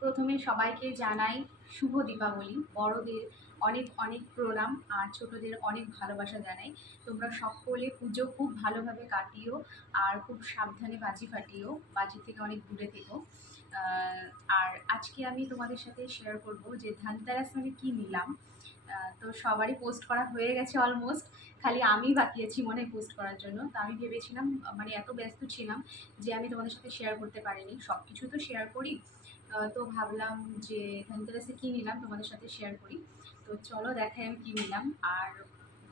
প্রথমে সবাইকে জানাই শুভ দীপাবলি। বড়দের অনেক অনেক প্রণাম আর ছোটদের অনেক ভালোবাসা জানাই। তোমরা সকলে পুজো খুব ভালোভাবে কাটিও আর খুব সাবধানে বাজি ফাটিও, বাজি থেকে অনেক দূরে থেকো। আহ, আর আজকে আমি তোমাদের সাথে শেয়ার করব যে ধানতেরাস মানে কি নিলাম। তো সবারই পোস্ট করা হয়ে গেছে অলমোস্ট, খালি আমি বাকি আছি মনে হয় পোস্ট করার জন্য। তো আমি ভেবেছিলাম, মানে এত ব্যস্ত ছিলাম যে আমি তোমাদের সাথে শেয়ার করতে পারিনি। সব কিছু তো শেয়ার করি, তো ভাবলাম যে ধনতেরাসে কী নিলাম তোমাদের সাথে শেয়ার করি। তো চলো দেখাই আমি কী নিলাম। আর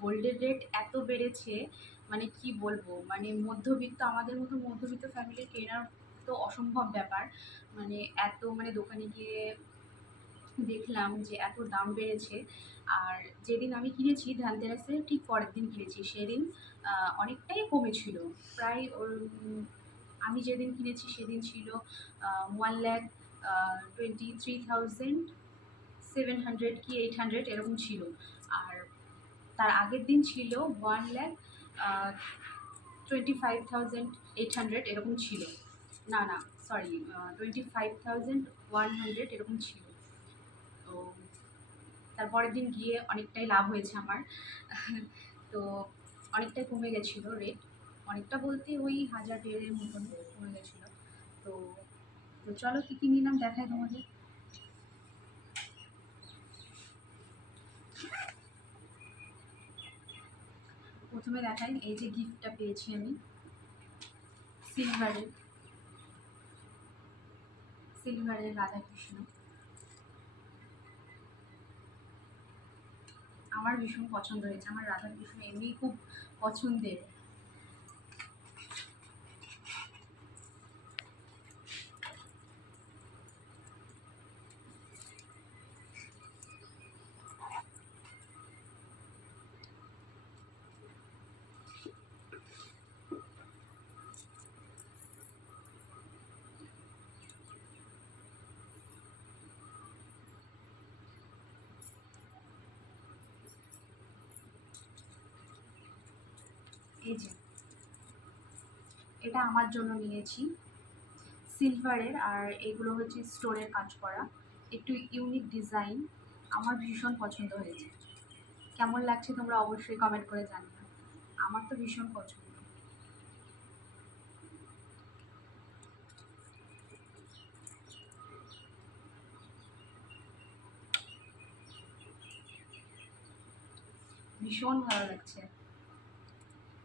গোল্ডের রেট এত বেড়েছে, মানে কি বলবো, মানে মধ্যবিত্ত, আমাদের মতো মধ্যবিত্ত ফ্যামিলির কেনার তো অসম্ভব ব্যাপার। মানে এত, মানে দোকানে গিয়ে দেখলাম যে এত দাম বেড়েছে। আর যেদিন আমি কিনেছি ধানতেরাসের ঠিক পরের দিন কিনেছি, সেদিন অনেকটাই কমেছিল। প্রায় আমি যেদিন কিনেছি সেদিন ছিল 1,23,700 কি 800 এরকম ছিল। আর তার আগের দিন ছিল 1,25,800 এরকম ছিল। না না, সরি, 25,100 এরকম ছিল। তো তারপরের দিন গিয়ে অনেকটাই লাভ হয়েছে আমার। তো অনেকটাই কমে গেছিলো রেট, অনেকটা বলতে ওই 1,000-1,500-এর মতন কমে গেছিলো। তো তো চলো কী কী নিলাম দেখাই তোমাদের। প্রথমে দেখাই এই যে গিফটটা পেয়েছি আমি, সিলভারের সিলভারের রাধাকৃষ্ণ। আমার ভীষণ পছন্দ হয়েছে, আমার রাধাকৃষ্ণ এমনি খুব পছন্দের। এই যে এটা আমার জন্য নিয়েছি, সিলভারের, আর এগুলো হচ্ছে স্টোনের কাজ করা, একটু ইউনিক ডিজাইন। আমার ভীষণ পছন্দ হয়েছে। কেমন লাগছে তোমরা অবশ্যই কমেন্ট করে জানিও। আমার তো ভীষণ পছন্দ। ভীষণ ভালো লাগছে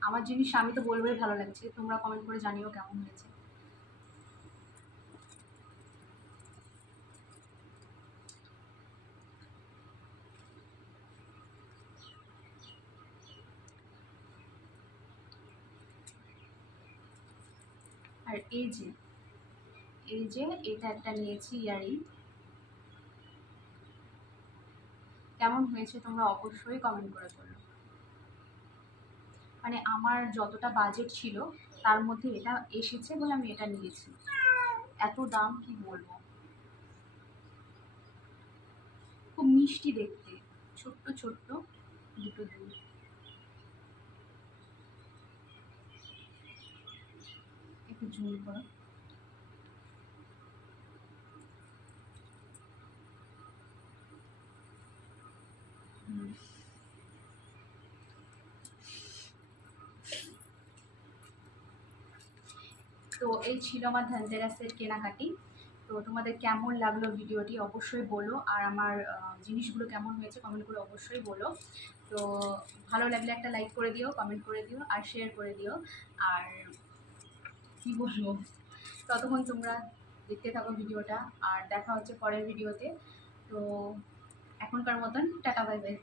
আমার জিনিস, আমি তো বলবোই ভালো লাগছে। তোমরা কমেন্ট করে জানিও কেমন হয়েছে। আর এই যে এটা একটা নিয়েছি ইয়ারিং। কেমন হয়েছে তোমরা অবশ্যই কমেন্ট করে বলো। মানে আমার যতটা বাজেট ছিল তার মধ্যে এটা এসেছে বলে আমি এটা নিয়েছি। এত দাম কি বলবো। খুব মিষ্টি দেখতে, ছোট্ট ছোট্ট দুটো দুল। একটু জুম করো। তো এই ছিল আমার ধনতেরাসের কেনাকাটি। তো তোমাদের কেমন লাগলো ভিডিওটি অবশ্যই বলো, আর আমার জিনিসগুলো কেমন হয়েছে কমেন্ট করে অবশ্যই বলো। তো ভালো লাগলে একটা লাইক করে দিও, কমেন্ট করে দিও আর শেয়ার করে দিও। আর কি বলবো, ততক্ষণ তোমরা দেখতে থাকো ভিডিওটা, আর দেখা হচ্ছে পরের ভিডিওতে। তো এখনকার মতন টাটা, বাই বাই।